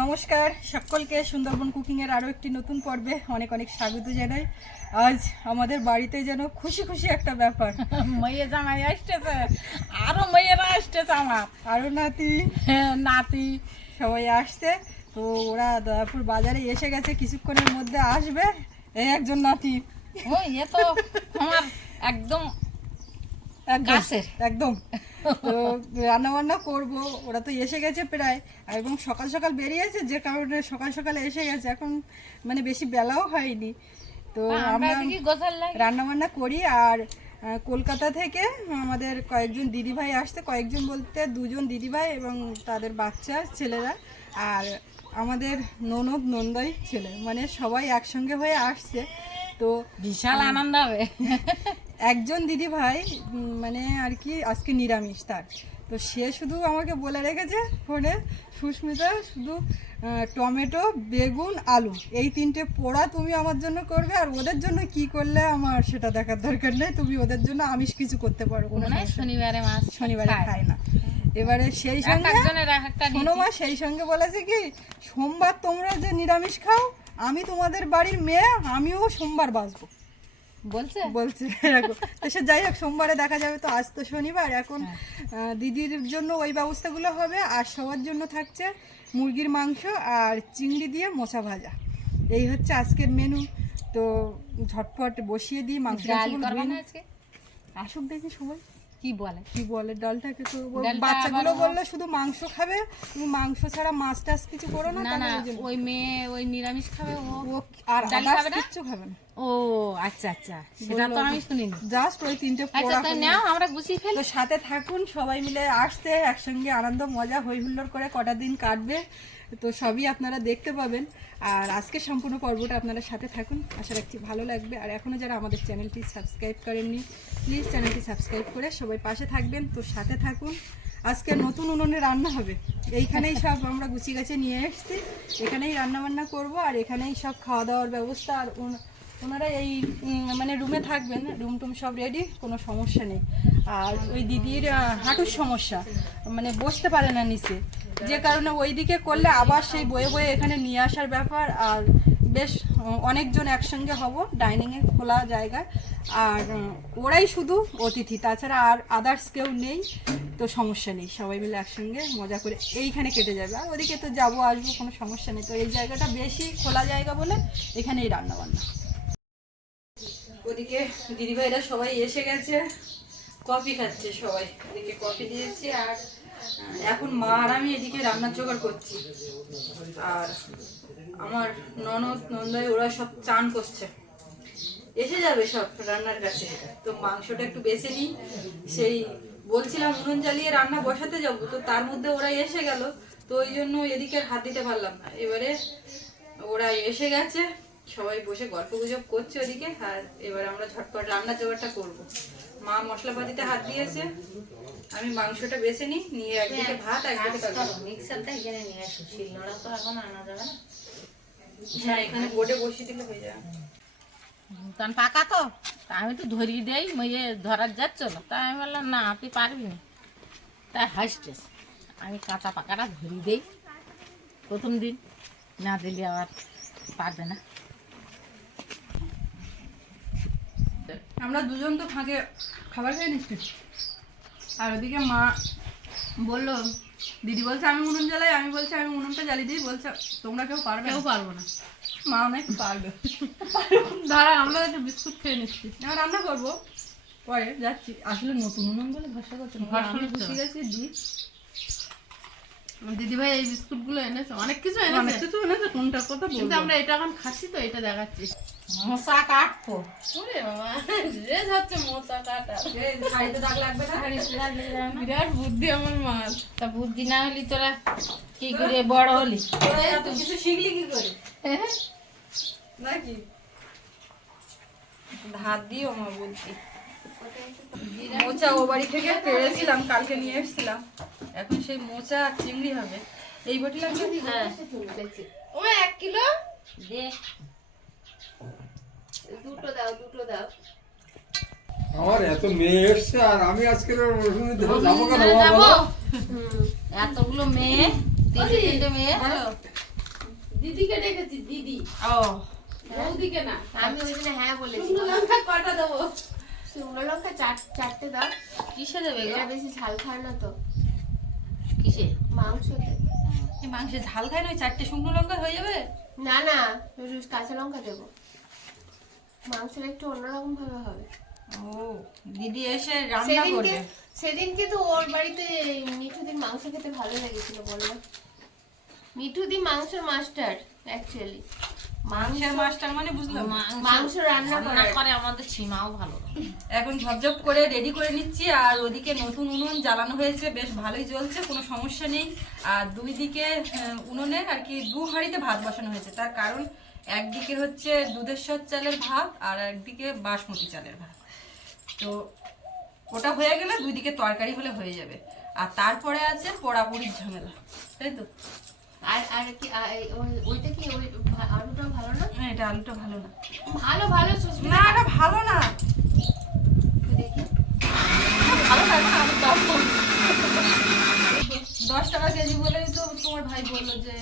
নমস্কার সকলকে সুন্দরবন কুকিং এর আরো একটি নতুন পর্বে অনেক অনেক স্বাগত জানাই। আজ আমাদের বাড়িতে যেন খুশি খুশি একটা ব্যাপার। মেয়ে জামাই আসতেছে, আরো মেয়েরা আসতেছে, আমার আরো নাতি নাতি সবাই আসছে। তো ওরা দয়াপুর বাজারে এসে গেছে, কিছুক্ষণের মধ্যে আসবে। এই একজন নাতি, ও এ তো আমার একদম গাছের একদম। তো রান্না বান্না করবো, ওরা তো এসে গেছে প্রায়, এবং সকাল সকাল বেরিয়েছে, যে কারণে সকাল সকাল এসে গেছে, এখন মানে বেশি বেলাও হয়নি। তো আমরা রান্না বান্না করি। আর কলকাতা থেকে আমাদের কয়েকজন দিদিভাই আসছে, কয়েকজন বলতে দুজন দিদিভাই এবং তাদের বাচ্চা ছেলেরা, আর আমাদের ননদ নন্দাই ছেলে, মানে সবাই একসঙ্গে হয়ে আসছে। তো বিশাল আনন্দ হবে। একজন দিদি ভাই মানে আর কি আজকে নিরামিষ তার, তো সে শুধু আমাকে বলে রেখেছে ফোনে, সুস্মিতা শুধু টমেটো বেগুন আলু এই তিনটে পোড়া তুমি আমার জন্য করবে, আর ওদের জন্য কি করলে আমার সেটা দেখার দরকার নেই, তুমি ওদের জন্য আমিষ কিছু করতে পারো। শনিবারে মাছ শনিবারে খায় না। এবারে সেই সঙ্গে শোনো মা, সেই সঙ্গে বলেছে কি সোমবার তোমরা যে নিরামিষ খাও, আমি তোমাদের বাড়ির মেয়ে, আমিও সোমবার বাঁচবো বলছে এরকম। তো সে যাই হোক, সোমবারে দেখা যাবে। তো আজ তো শনিবার, এখন দিদির জন্য ওই ব্যবস্থাগুলো হবে, আর সবার জন্য থাকছে মুরগির মাংস আর চিংড়ি দিয়ে মোচা ভাজা। এই হচ্ছে আজকের মেনু। তো ঝটপট বসিয়ে দিই মাংস। আসুক দেখি সবাই কি বলে ডালটাকে। তো বাচ্চাগুলো বললো শুধু মাংস খাবে, তুমি মাংস ছাড়া মাছ টাছ কিছু করো না। ওই মেয়ে ওই নিরামিষ খাবে, ও আর কিচ্ছু খাবে না। ও আচ্ছা আচ্ছা, সেটা তো আমি শুনিনি। জাস্ট ওই তিনটে পোড়া। নাও আমরা গুছিয়ে ফেলি। তো সাথে থাকুন, সবাই মিলে আসছে, একসঙ্গে আনন্দ মজা হই হুল্লোড় করে কটা দিন কাটবে, তো সবই আপনারা দেখতে পাবেন। আর আজকে সম্পূর্ণ পর্বটা আপনারা সাথে থাকুন, আশা রাখছি ভালো লাগবে। আর এখনও যারা আমাদের চ্যানেলটি সাবস্ক্রাইব করেননি, প্লিজ চ্যানেলটি সাবস্ক্রাইব করে সবাই পাশে থাকবেন। তো সাথে থাকুন। আজকে নতুন উনুনে রান্না হবে, এইখানেই সব আমরা গুছিয়ে গেছে নিয়ে এসেছি, এখানেই রান্না বান্না করবো, আর এখানেই সব খাওয়া দাওয়ার ব্যবস্থা। আর ওনারা এই মানে রুমে থাকবেন, রুম টুম সব রেডি, কোনো সমস্যা নেই। আর ওই দিদির হাঁটুর সমস্যা, মানে বসতে পারে না নিচে, যে কারণে ওই দিকে করলে আবার সেই বয়ে বয়ে এখানে নিয়ে আসার ব্যাপার। আর বেশ অনেকজন একসঙ্গে হব ডাইনিংয়ে খোলা জায়গায়, আর ওরাই শুধু অতিথি, তাছাড়া আর আদার্স কেউ নেই। তো সমস্যা নেই, সবাই মিলে একসঙ্গে মজা করে এইখানে কেটে যাবে। আর ওদিকে তো যাবো আসবো, কোনো সমস্যা নেই। তো এই জায়গাটা বেশি খোলা জায়গা বলে এখানেই রান্না বান্না। ওদিকে দিদিভাইরা সবাই এসে গেছে, কফি খাচ্ছে সবাই, এদিকে কফি দিয়েছি। আর এখন মা আর আমি এদিকে রান্নার জোগাড় করছি, আর আমার ননদ নন্দাই ওরা সব চান করছে, এসে যাবে সব রান্নার কাছে। তো মাংসটা একটু বেছে নিই, সেই বলছিলাম উনুন জ্বালিয়ে রান্না বসাতে যাব, তো তার মধ্যে ওরা এসে গেল, তো ওই জন্য এদিকে হাত দিতে পারলাম না। এবারে ওরা এসে গেছে, সবাই বসে গল্প গুজব করছে ওদিকে, আর এবার আমরা ঝটপট রান্নার জোগাড়টা করবো। মা মশলাপাতিতে হাত দিয়েছে, আমি মাংসটা বেছে নিয়ে একদিকে ভাত একদিকে তরকারি। মিক্সারটা এখানে নিয়ে আসো, শিলনোড়া তো এখন আনা যাবে না। হ্যাঁ, এখানে বোর্ডে বসিয়ে দিলে হয়ে যাবে। কারণ পাকা তো, আমি তো ধরিয়ে দেই, মেয়ে ধরার যাচ্ছিল, তাই আমি বললাম না আপনি পারবি না, তাই হাসতেস। আমি কাঁচা পাকাটা ধরিয়ে দেই প্রথম দিন, না দিলে আবার পারবে না। আমরা দুজন তো ফাঁকে খাবার খেয়ে নিচ্ছি, আর ওদিকে মা বললো, দিদি বলছে আমি উনুন জ্বালাই, আমি বলছি আমি উনুনটা জ্বালিয়ে দিই, বলছে তোমরা কেউ পারবো না। মা অনেক পারবে। দাঁড়া, আমরা একটু বিস্কুট খেয়ে নিচ্ছি, আমরা রান্না করবো পরে যাচ্ছি। আসলে নতুন উনুন বলে ভরসা করছে, বসে গেছি দিই। দিদিভাই এই বিস্কুট গুলো এনেছে, অনেক কিছু এনেছে, কোনটা কথা কিন্তু আমরা এটা এখন খাচ্ছি, তো এটা দেখাচ্ছি। মশা কাটবো, ওরে বাবা, রেজ হচ্ছে মশা কাটা, শাড়িতে দাগ লাগবে না, বিরাট বুদ্ধি আমার মার। তা বুদ্ধি না হলি তোরা কি করে বড় হলি? এত কিছু শিখলি কি করে নাকি? হাত দিও আমার বলছি। মোচা ও বাড়ি থেকে পেরেছিলাম, কালকে নিয়ে এসেছিলাম, এখন সেই মোচা আর চিংড়ি হবে। এই বটি লাগবে? হ্যাঁ, ও 1 কিলো দে, দুটো দাও। আমার এত মেয়ে এসছে, আর আমি আজকে যাবো কেন? এতগুলো মেয়ে, তিনটে মেয়ে, দিদিকে ডেকেছি দিদি, ও বৌদিকে না। আমি ওই জন্য হ্যাঁ বলেছি। শুকনো লঙ্কা কটা দেবো? শুকনো লঙ্কা চারটে দাও। কিসে দেবে গো? এরা বেশি ঝাল খায় না তো কিসে? মাংসতে। এই মাংসে ঝাল খায় না, ওই 4টে শুকনো লঙ্কা হয়ে যাবে? না না, কাঁচা লঙ্কা দেবো, মাংসটা একটু অন্যরকম ভাবে হবে। ও দিদি এসে রান্না করবে। সেদিনকে তো ওর বাড়িতে মিঠুদির মাংস খেতে ভালো লেগেছিল বললাম। মিঠুদি মাংসের মাস্টার অ্যাকচুয়ালি। মাংসের মাস্টার মানে বুঝলাম। মাংস রান্না করে আমাদের সীমাও ভালো। এখন ঝপঝপ করে রেডি করে নিচ্ছি, আর ওদিকে নতুন উনুন জ্বালানো হয়েছে, বেশ ভালোই জ্বলছে, কোনো সমস্যা নেই। আর দুই দিকে উনুনে আর কি 2 হাঁড়িতে ভাত বসানো হয়েছে। তার কারণ একদিকে হচ্ছে দুধেশ্বর চালের ভাত আর একদিকে বাসমতি চালের ভাত। তো ওটা হয়ে গেলে 2 দিকে তরকারি হলে হয়ে যাবে। আর তারপরে আছে পোড়াপুরির ঝামেলা, তাই তো? আর কি ওইটা কি ওই আলুটা ভালো না? হ্যাঁ, এটা আলুটা ভালো না। ভালো ভালো সুস্মিতা। না, এটা ভালো না। দেখি ভালো লাগে না, আলুর দাম কম। 10 টাকা কেজি বলেই তো তোমার ভাই বললো যে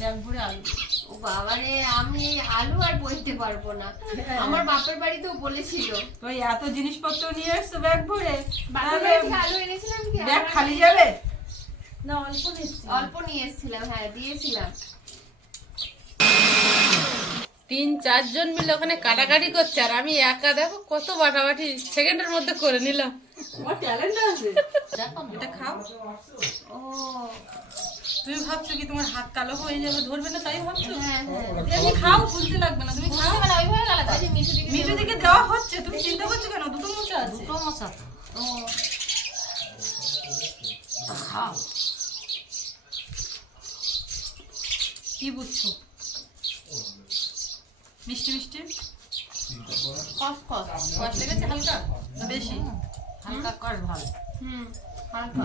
ব্যাগ ভরে আলু। ও বাবারে, আমি আলু আর বইতে পারবো না। আমার বাপের বাড়িতেও বলেছিল। তো এত জিনিসপত্র নিয়ে এসছো ব্যাগ ভরে, বাপের বাড়ি থেকে আলু এনেছিলাম কি? ব্যাগ খালি যাবে না, অল্প নিচ্ছি। অল্প নিয়ে এসেছিলাম, হ্যাঁ দিয়েছিলাম। 3-4 জন মিলে ওখানে কাটাকাটি করছে, আর আমি একা দেখো কত বাটাবাটি সেকেন্ডের মধ্যে করে নিলাম। তোমার ট্যালেন্ট আছে। এটা খাও। ও তুমি ভাবছো কি তোমার হাত কালো হয়ে যাবে, ধরবে না, তাই ভাবছো? হ্যাঁ হ্যাঁ, এমনি খাও, ফুলতে লাগবে না, তুমি খাও। ওইভাবে গেলে ওই যে মিঠুদিকে মিঠু দিকে দেওয়া হচ্ছে, তুমি চিন্তা করছো কেন? দুটো মোচা আছে। দুটো মশা তো। ও খাও। কি বুঝছো? মিষ্টি মিষ্টি কস কস। কষ্ট লেগেছে হালকা না বেশি? হালকা কর ভালো। হালকা।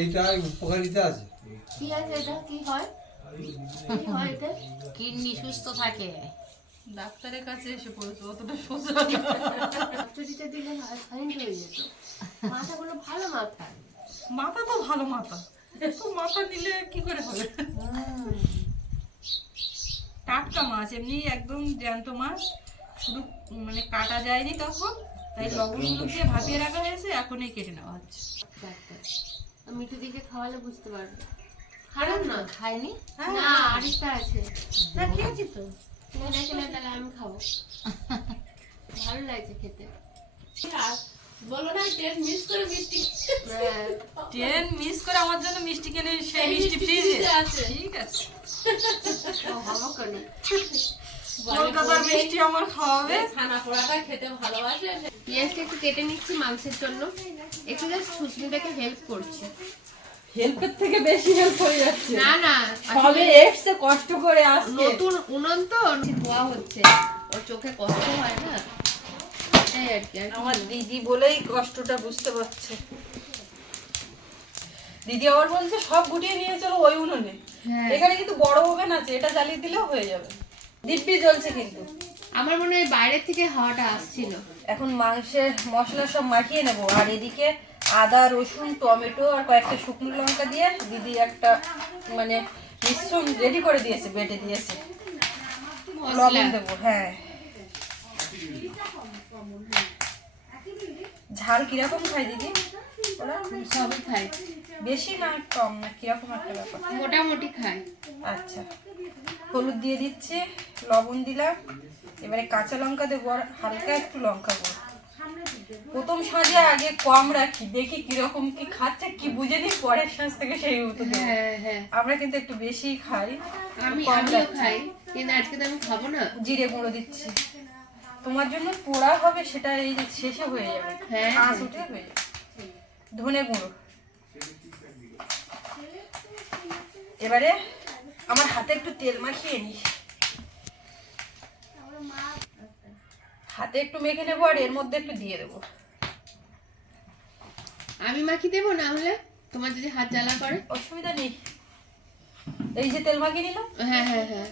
এইটার উপকারিতা আছে। কি আছে এটা? কি হয়? কি হয় এটা? কিডনি সুস্থ থাকে। ডাক্তারের কাছে এসে পড়েছো, অতটা সোজা না। চুরিতে দিলে ফাইন্ড হয়ে যেত। মাথাগুলো ভালো মাথা। মাথা তো ভালো মাথা, তো মাথা নিলে কি করে হবে? টাটকা মাছ, এমনি একদম জ্যান্ত মাছ, শুধু মানে কাটা যায়নি তখন, তাই লবণ হলুদ দিয়ে ভাপিয়ে রাখা হয়েছে, এখনই কেটে নেওয়া হচ্ছে। মিঠুদিকে খাওয়ালে বুঝতে পারবে। খারাপ না? খাইনি? না, আরেকটা আছে। না খেয়েছি তো। তুমি দেখলে তাহলে আমি খাবো। ভালো লাগছে খেতে। আর বলো না, টেস্ট মিস করে মিষ্টি হ্যাঁ, ট্রেন মিস করে আমার জন্য মিষ্টি কিনে সেই মিষ্টি ফ্রিজে আছে। ঠিক আছে। ও হবো কেন? কলকাতার মিষ্টি আমার খাওয়াবে। ছানা পোড়াটা খেতে ভালোবাসে। পেঁয়াজটা একটু কেটে নিচ্ছি মাংসের জন্য। একটু জাস্ট সুস্মিতাকে হেল্প করছি। হেল্পের থেকে বেশি হেল্প হয়ে যাচ্ছে। না না, সবে এসছে কষ্ট করে আসছে। নতুন উনুন তো ধোয়া হচ্ছে, ওর চোখে কষ্ট হয় না, তাই আর কি। আমার দিদি বলেই কষ্টটা বুঝতে পারছে। দিদি আবার বলছে সব গুটিয়ে নিয়ে চলো ওই উনুনে। হ্যাঁ। এখানে কিন্তু বড় ওভেন আছে, এটা জ্বালিয়ে দিলেও হয়ে যাবে। দিব্যি জ্বলছে কিন্তু। আমার মনে হয় বাইরের থেকে হাওয়াটা আসছিল। এখন মাংসের মশলা সব মাখিয়ে নেবো, আর এদিকে আদা রসুন টমেটো আর কয়েকটা শুকনো লঙ্কা দিয়ে দিদি একটা মানে মিশ্রণ রেডি করে দিয়েছে, বেটে দিয়েছে। লবণ দেবো, হ্যাঁ। ঝাল কিরকম খাই দিদি ওরা? সবই খাই, বেশি না কম না কিরকম একটা ব্যাপার? মোটামুটি খাই। আচ্ছা, হলুদ দিয়ে দিচ্ছি, লবণ দিলাম, এবারে কাঁচা লঙ্কা দেবো আর হালকা একটু লঙ্কা গুঁড়ো। প্রথম সাজে আগে কম রাখি, দেখি কিরকম কি খাচ্ছে, কি বুঝে নিই, পরের সাজ থেকে সেই মতো দেবো। হ্যাঁ হ্যাঁ, আমরা কিন্তু একটু বেশি খাই, কম আমিও রাখছি। খাই, কিন্তু আজকে তো আমি খাবো না। জিরে গুঁড়ো দিচ্ছি, তোমার জন্য পোড়া হবে সেটা এই যে শেষে হয়ে যাবে, হ্যাঁ, আঁচ উঠে হয়ে যাবে। ধনে গুঁড়ো, এবারে আমার হাতে একটু তেল মাখিয়ে নিই, হাতে একটু মেখে নেবো আর এর মধ্যে একটু দিয়ে দেবো। আমি মাখি দেবো, না হলে তোমার যদি হাত জ্বালা করে? অসুবিধা নেই, এই যে তেল মাখিয়ে নিলাম, হ্যাঁ হ্যাঁ হ্যাঁ,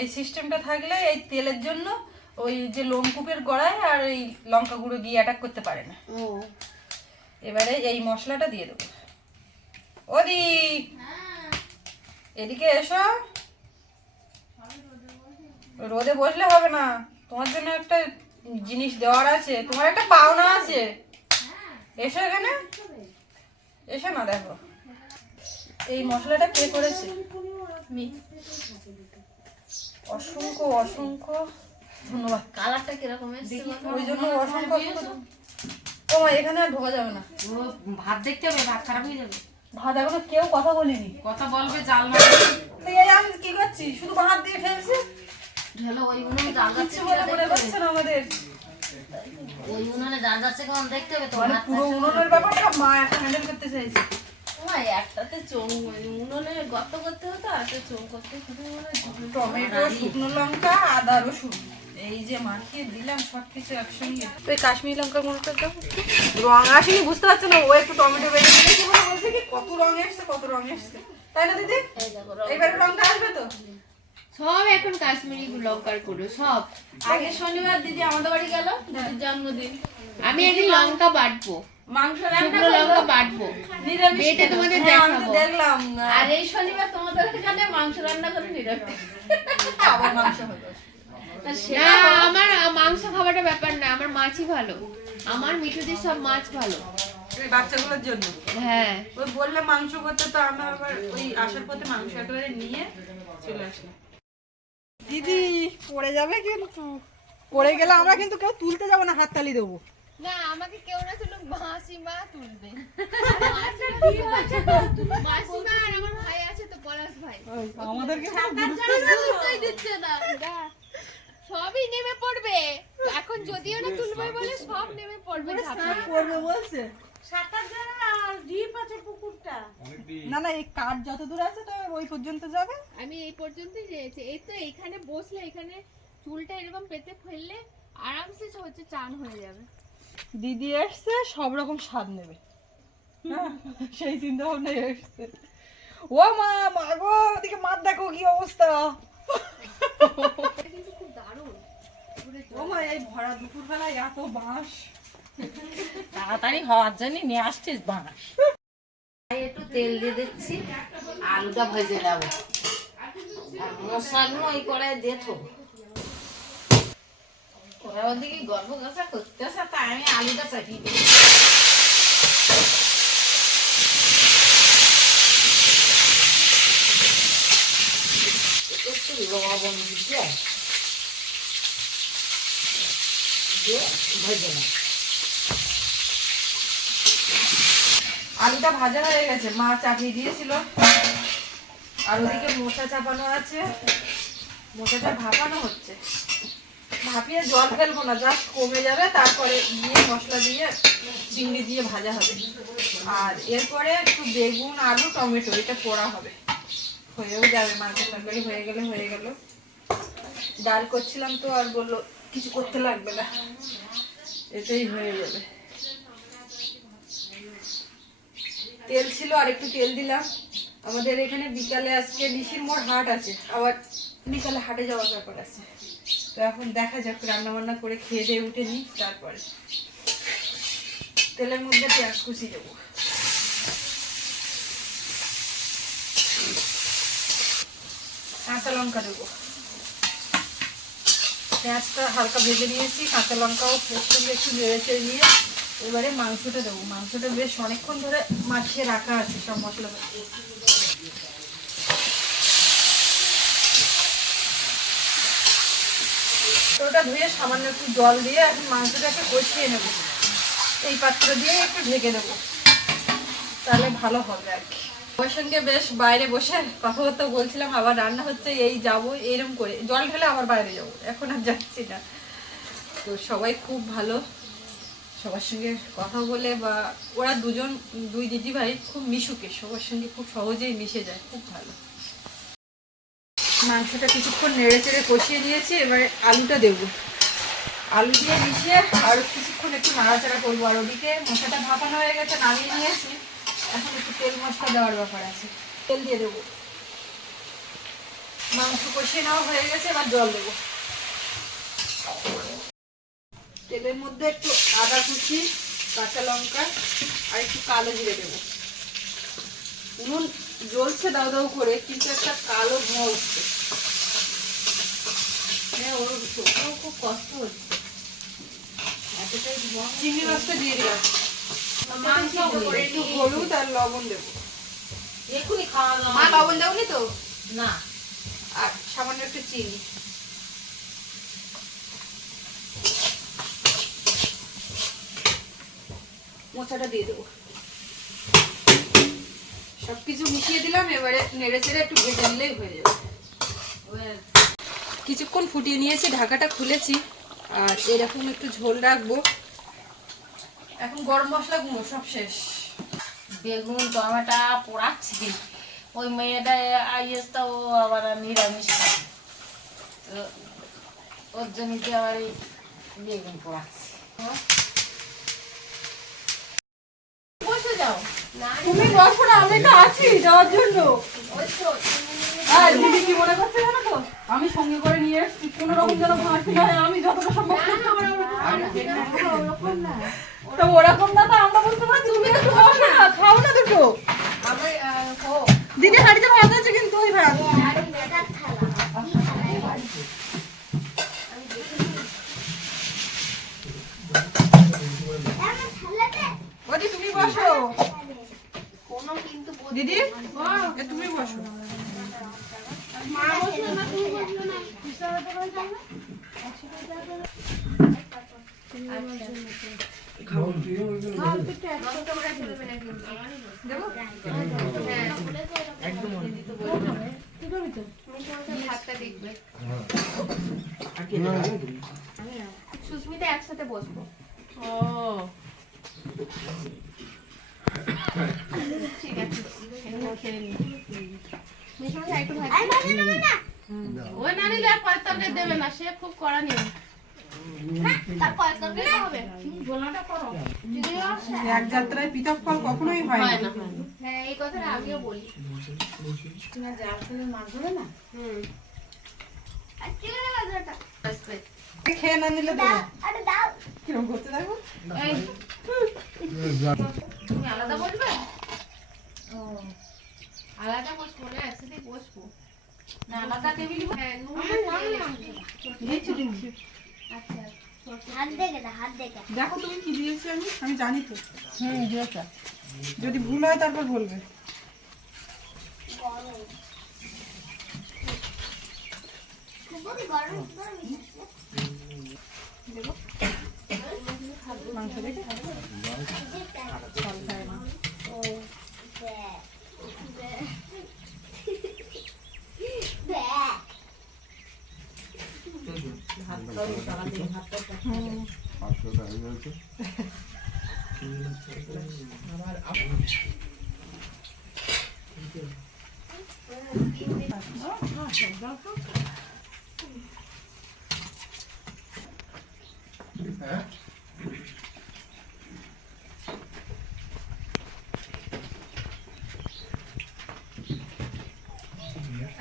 এই সিস্টেমটা থাকলে এই তেলের জন্য ওই যে লোমকূপের গড়ায় আর এই লঙ্কা গুঁড়ো গিয়ে অ্যাটাক করতে পারে না। ও এবারে এই মশলাটা দিয়ে দেবো। ওদি এদিকে এসো। রোদে বসলে হবে না, তোমার জন্য একটা জিনিস দেওয়ার আছে, তোমার একটা পাওনা আছে। এসো এখানে, এসো না। দেখো এই মশলাটা কে করেছে? অসংখ্য অসংখ্য ধন্যবাদ। কালারটা কিরকম এসছে ওই জন্য অসংখ্য তোমার এখানে আর ঢোকা যাবে না। ও ভাত দেখতে হবে, ভাত খারাপ হয়ে যাবে। ভাত এখনো কেউ কথা বলিনি। কথা বলবে জাল না এই আমি কি করছি, শুধু ভাত দিয়ে ফেলছি। ঢেলো ওই উনুনে জাল যাচ্ছে কিচ্ছু বলে মনে করছে না আমাদের। ওই উনুনে জাল যাচ্ছে কেমন দেখতে হবে তো। মানে পুরো উনুনের ব্যাপারটা মা এখন হ্যান্ডেল করতে চাইছে। একটাতে চোং উনুনে গর্ত করতে হতো আর একটা চোং করতে হতো। টমেটো, শুকনো লঙ্কা, আদা, রসুন এই যে মাখিয়ে দিলাম সবকিছু একসঙ্গে। তো এই কাশ্মীরি লঙ্কার গুঁড়োটা দাও। রং আসেনি বুঝতে পারছো না, ও একটু টমেটো বেড়ে দিলে কি বলে বলছে কি কত রং এসছে, কত রং এসছে, তাই না দিদি? এইবার রংটা আসবে তো। সব এখন কাশ্মীরি লঙ্কার গুঁড়ো সব। আগে শনিবার দিদি আমাদের বাড়ি গেল, দিদির জন্মদিন। আমি একদিন লঙ্কা বাটবো, মাংস রান্না শুকনো লঙ্কা বাটবো, নিরামিষ বেটে তোমাদের হ্যাঁ, আমি তো দেখাবো। দেখলাম আর এই শনিবার তোমাদের এখানে মাংস রান্না করে নিরামিষ। আবার মাংস হলো। না, আমার মাংস খাওয়াটা ব্যাপার না, আমার মাছই ভালো। আমার মিঠুদের সব মাছ ভালো। এই বাচ্চাগুলোর জন্য হ্যাঁ, ওই বললে মাংস করতে, তো আমরা আবার ওই আসার পথে মাংস একেবারে নিয়ে চলে আসলাম। দিদি পড়ে যাবে কিন্তু, পড়ে গেলে আমরা কিন্তু কেউ তুলতে যাবো না, হাততালি দেবো। না আমাকে কেউ না তুলুক, মাসিমা তুলবে। মাসিমা আর আমার ভাই আছে তো, পলাশ ভাই। আমাদেরকে তুই দিচ্ছে না, সবই নেমে পড়বে এখন, যদিও না তুলবে বলে সব নেমে পড়বে ঝাঁপিয়ে। পড়বে বলছে। না না, এই কাঠ যত দূর আছে তো ওই পর্যন্ত যাবে। আমি এই পর্যন্তই যেয়েছি। এই তো এখানে বসলে, এখানে চুলটা এরকম পেতে ফেললে আরামসে হচ্ছে চান হয়ে যাবে। দিদি এসছে সব রকম স্বাদ নেবে, হ্যাঁ, সেই চিন্তা ভাবনা এসছে। ও মা, মা গো, ওদিকে মাছ দেখো কি অবস্থা। কিন্তু খুব দারুণ। ও মা, এই ভরা দুপুর বেলায় এত বাঁশ। তাড়াতাড়ি হওয়ার জন্য নিয়ে আসছিস বাঁশ। একটু তেল দিয়ে দিচ্ছি, আলুটা ভেজে নেবো। আর মশলাগুলো এই কড়াই দিয়ে থো। ওরা ওদিকে গল্প কথা করতেছে, তাই আমি আলুটা চাপিয়ে দিই। একটু লবণ দিতে দিয়ে ভেজে নেব। আলুটা ভাজা হয়ে গেছে, মা চাপিয়ে দিয়েছিল। আর ওদিকে মোচা চাপানো আছে, মোচাটা ভাপানো হচ্ছে। ভাপিয়ে জল ফেলবো না, জাস্ট কমে যাবে, তারপরে দিয়ে মশলা দিয়ে চিংড়ি দিয়ে ভাজা হবে। আর এরপরে একটু বেগুন, আলু, টমেটো এটা পোড়া হবে, হয়েও যাবে। মাংসের তরকারি হয়ে গেলে হয়ে গেল। ডাল করছিলাম তো আর বললো কিছু করতে লাগবে না, এটাই হয়ে যাবে। তেল ছিল আর একটু তেল দিলাম। আমাদের এখানে বিকালে আজকে নিশির মোড় হাট আছে, আবার বিকালে হাটে যাওয়ার ব্যাপার আছে। তো এখন দেখা যাক, রান্না বান্না করে খেয়ে দিয়ে উঠে নিই, তারপরে তেলের মধ্যে পেঁয়াজ কুচি দেবো। কাঁচা লঙ্কা দেবো। পেঁয়াজটা হালকা ভেজে নিয়েছি, কাঁচা লঙ্কাও সঙ্গে একটু নেড়ে চেড়ে নিয়ে এবারে মাংসটা দেবো। মাংসটা বেশ অনেকক্ষণ ধরে মাখিয়ে রাখা আছে সব মশলা। তো ওটা ধুয়ে সামান্য একটু জল দিয়ে এখন মাংসটাকে কষিয়ে নেব। এই পাত্র দিয়ে একটু ঢেকে দেবো, তাহলে ভালো হবে আর কি। ওর সঙ্গে বেশ বাইরে বসে কথাবার্তা বলছিলাম, আবার রান্না হচ্ছে, এই যাবো এরকম করে জল ঢেলে আবার বাইরে যাবো, এখন আর যাচ্ছি না। তো সবাই খুব ভালো, সবার সঙ্গে কথা বলে, বা ওরা দুই দিদি ভাই খুব মিশুকে, সবার সঙ্গে খুব সহজেই মিশে যায়, খুব ভালো। মাংসটা কিছুক্ষণ নেড়ে চেড়ে কষিয়ে নিয়েছি, এবারে আলুটা দেবো। আলু দিয়ে মিশিয়ে আর কিছুক্ষণ একটু নাড়াচাড়া করবো। আর ওদিকে মশলাটা ভাপানো হয়ে গেছে, নামিয়ে নিয়েছি। এখন একটু তেল মশলা দেওয়ার ব্যাপার আছে, তেল দিয়ে দেবো। মাংস কষিয়ে নেওয়া হয়ে গেছে, এবার জল দেবো। তেলের মধ্যে একটু আদা কুচি, কাঁচা লঙ্কা আর একটু কালো জিরে দেবো। উনুন জ্বলছে দাও দাও করে, কিন্তু একটা কালো ধোঁয়া উঠছে। হ্যাঁ, ওর চোখেও খুব কষ্ট হচ্ছে, এতটাই ধোঁয়া। চিংড়ি মাছটা দিয়ে দিলাম, মাংস করে একটু হলুদ আর লবণ দেবো। এক্ষুনি খাওয়া মা দাওয়া লবণ দেবনি তো? না। আর সামান্য একটু চিনি। মোচাটা দিয়ে দেবো। সবকিছু মিশিয়ে দিলাম, এবারে নেড়ে চেড়ে একটু ভেজে নিলেই হয়ে যাবে। কিছুক্ষণ ফুটিয়ে নিয়েছি, ঢাকাটা খুলেছি, আর এরকম একটু ঝোল রাখবো। এখন গরম মশলা গুঁড়ো সব শেষ। বেগুন টমেটো পোড়াচ্ছি, ওই মেয়েটা আইসটা ও আবার নিরামিষ খায়। তো ওর জমিতে আবার এই বেগুন পোড়াচ্ছি। বসে যাও। না, তুমি বসো না, আমি তো আছি যাওয়ার জন্য। ওই তো আর দিদি কি মনে করছে জানো তো, আমি সঙ্গে করে নিয়ে এসেছি, কোনো রকম যেন ফাঁকি না হয়, আমি যতটা সম্ভব। তো ওরকম না, তো আমরা বলতে পারি তুমি একটু বসো না, খাও না দুটো। আমার দিদি হাড়িতে ভাত আছে কিন্তু, ওই ভাত। ওদি তুমি বসো। কোনো কিন্তু দিদি এ তুমি বসো। ভাতটা দেখবে। সুস্মিতা একসাথে বসবো। ও ঠিক আছে, খেয়ে নি। মিশমশাই একটু ভাত ওই না নিলে আর পরের তরকারি দেবে না, সে খুব কড়া নিয়ম। এক যাত্রায় পৃথক ফল কখনোই হয় হয় না। না, হয় না। হ্যাঁ, এই কথাটা আমিও বলি। আসবে। খেয়ে না নিলে দেবো। কিরকম করতে থাকবো? এই, তুমি আলাদা বলবে? ও, আলাদা বসবো না, একসাথে বসবো। না আলাদা টেবিল। হ্যাঁ, দিচ্ছি দিচ্ছি। আচ্ছা, দেখো তুমি কি দিয়েছি আমি জানি তো। দিয়েছে। যদি ভুল হয় তারপর বলবে। দেবো? মাংস দেখে ফল খায় না।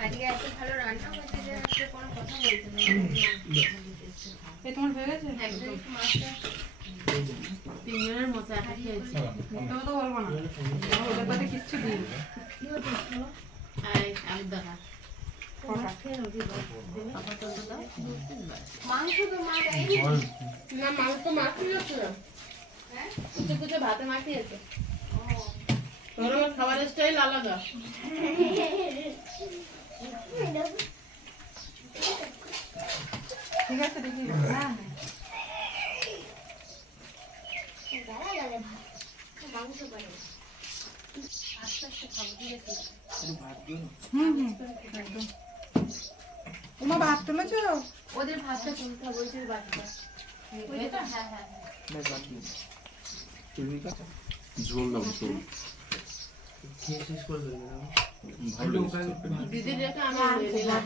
আজকে এত ভালো রান্না হয়েছে যে আজকে কোনো কথা বলতে নেই। এই তোমার হয়ে গেছে? একদম একটু মাছটা তিনজনের মতো একা খেয়েছি। মিথ্যা কথা বলবো না, আমার ওদের পাতে কিচ্ছু দিই না। আলুর দেখা কটা? মাংস তো মা দেয়নি। না, মাংস মাখিয়েছে, কুচে কুচে ভাতে মাখিয়েছে। তোর আমার খাবারের স্টাইল আলাদা। ঠিক আছে দেখি। হ্যাঁ একদম। তোমার ভাত তুলেছো? ওদের ভাতটা তুলতে হবে, ওই যে বাচ্চা। ওইটা? হ্যাঁ হ্যাঁ হ্যাঁ। ঝোল দাও ঝোল। ভালো দিদি রেখে আমি নিলাম।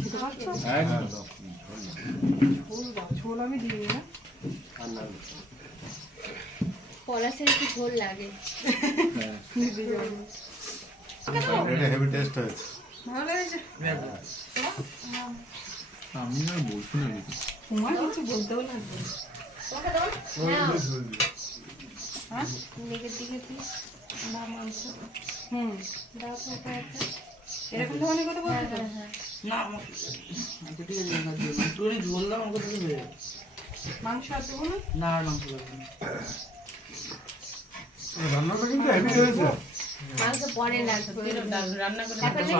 খেতে পারছো? একদম ঝোল দাও, ঝোল আমি দিই না। পলাশের একটু ঝোল লাগে। এটা হেভি টেস্ট হয়েছে। ভালো লেগেছে? আমি আর বলছি না কিছু। তোমার কিছু বলতেও লাগবে না। হ্যাঁ, হ্যাঁ লেগের দিকে দিই। বা মাংস হুম, দাও তো ওটা একটা। এরকম ধরনের কথা বলছো তো? না আচ্ছা ঠিক আছে না দিও না একটুখানি ঝোল দাও আমাকে তাহলে হয়ে যাবে মাংস আর দেবো না? না আর মাংস লাগবে না রান্নাটা কিন্তু হেভি হয়েছে। মাংস পরে রাখবো। রান্না করে এখন নেই?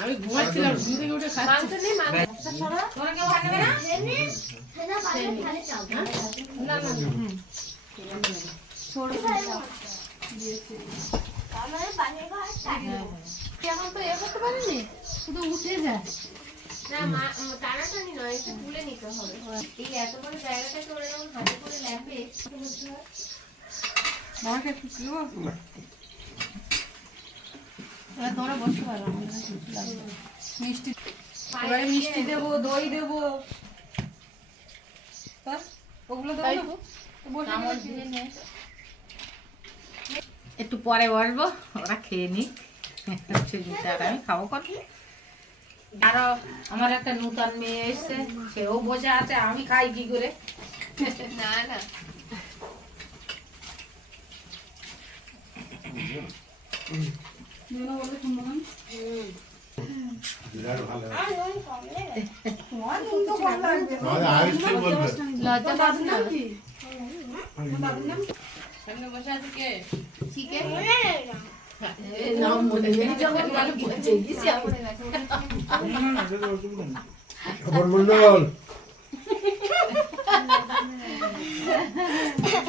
আমি ঘুমাচ্ছিলাম ঘুম থেকে উঠে খাচ্ছি মাংস নেই, মাংস সরা। তোমরা কেউ ভাত নেবে না? না, না, না। এখন তো এ করতে পারিনি, শুধু উঠে যায়। না, টানাটানি নয়, একটু তুলে নিতে হবে। এই এত বড় জায়গাটাকে ওরা যখন হাতে করে ল্যাপে মাকে একটু দেবো? এবার তোমরা বসতে পারো, আমাদের কিছু লাগবে না। মিষ্টি, এবারে মিষ্টি দেবো, দই দেবো। তা, ওগুলো দেবো না? তো বসে কামড় গেলে কি? দিয়ে নে। একটু পরে বসবো, ওরা খেয়ে নিক সেদিনটা আর আমি খাবো কত। আরো আমার একটা নূতন মেয়ে এসছে, সেও বসে আছে, আমি খাই কি করে? না, না। দিনো বলে শুনবো না? বিরাট ভালো তোমার নুন তো কম লাগবে। আমাদের আয়ুষ্টি বলবে লজ্জা পাচ্ছ না? কি? তোমার দাদুর নাম? সামনে বসে আছে কে? চিকেন? না মনে নেই যখন আমি বলছি গেছি আমি। না না সেটা অসুবিধা নেই খবর মন্ডল।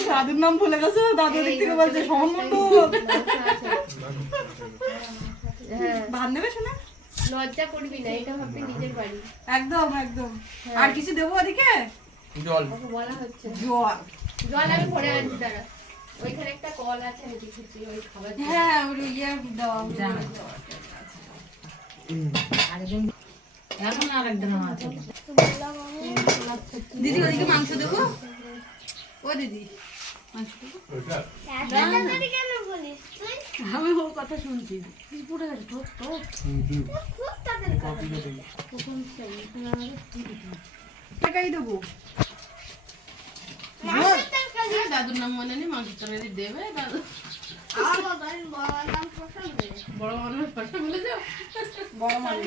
দাদুর নাম ভুলে গেছো? দাদু দিক থেকে বলছে সমন মন্ডল। হ্যাঁ, ভাত নেবে শোনা? লজ্জা করবি না, এটা ভাববি নিজের বাড়ি। একদম একদম। আর কিছু দেবো ওদিকে? জল ওকে বলা হচ্ছে। জল। জল আমি ভরে আনছি, দাঁড়া। ওইখানে একটা কল আছে, আমি দেখেছি ওই খাবার জন্য। হ্যাঁ, ওই ইয়ে দেওয়া। আরেকজন এখন আরেকজন আছে। দিদি ওদিকে মাংস দেবো? ও দিদি মাংস দেবো? ওইটা আমি ওর কথা শুনছি। টাকাই দেবো। দাদুর নাম মনে নেই, মাংস তরকারি দেবে দাদু। বড় মানুষ কথা বলে যাও। বড় মাছ।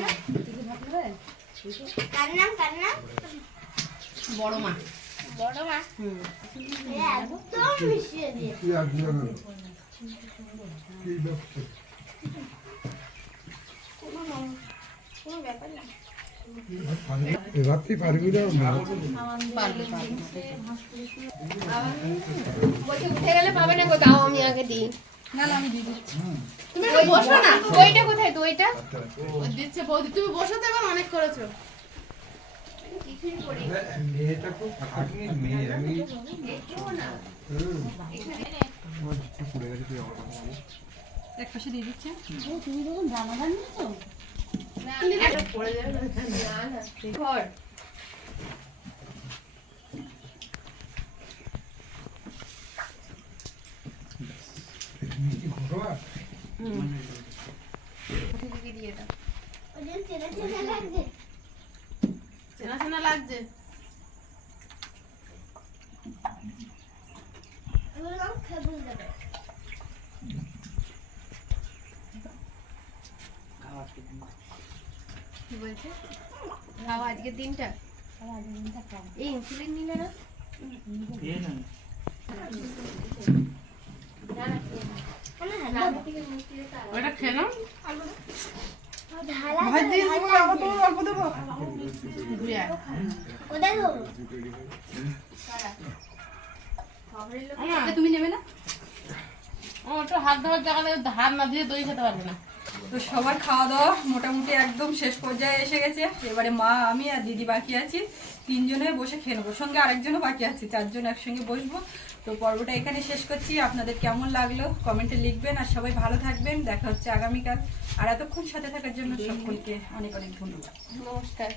বড় মা। কি আর দিও না। কি ব্যাপার? এবার তুই পারবি না? বলছে উঠে গেলে পাবে না, কোথাও আমি আগে দিই। না না আমি দিয়ে দিচ্ছি। তুমি একটু বসো না, দইটা কোথায়? দইটা ও দিচ্ছে বৌদি, তুমি বসো তো, এবার অনেক করেছো। কিছুই করি মেয়েটা খুব খাটনি মেয়ে। আমি এক পাশে দিয়ে দিচ্ছি। একটা পড়ে যাবে না। না, না, ঘর। ঘরোয়া। দিদি দিয়ে দাও। চেনা চেনা লাগছে। কি বলছে? খাও আজকের দিনটা। এই ইনসুলিন নিলে না? খেয়ে না না, না, খেয়ে নাও। রান্না থেকে মিষ্টি দিয়ে তাড়া। ওটা খেয়ে নাও। ভাত দিয়ে দেবো, অল্প দেবো, অল্প দেবো। খবরের লোক এটা তুমি নেবে না? ও একটু হাত ধোয়ার জায়গাতে হাত না দিয়ে দই খেতে পারবে না। তো সবার খাওয়া দাওয়া মোটামুটি একদম শেষ পর্যায়ে এসে গেছে। এবারে মা, আমি আর দিদি বাকি আছি। তিনজনে বসে খেয়ে নেবো, সঙ্গে আরেকজনও বাকি আছে, চারজন একসঙ্গে বসবো। তো পর্বটা এখানে শেষ করছি। আপনাদের কেমন লাগলো কমেন্টে লিখবেন, আর সবাই ভালো থাকবেন। দেখা হচ্ছে আগামীকাল। আর এতক্ষণ সাথে থাকার জন্য সকলকে অনেক অনেক ধন্যবাদ। নমস্কার।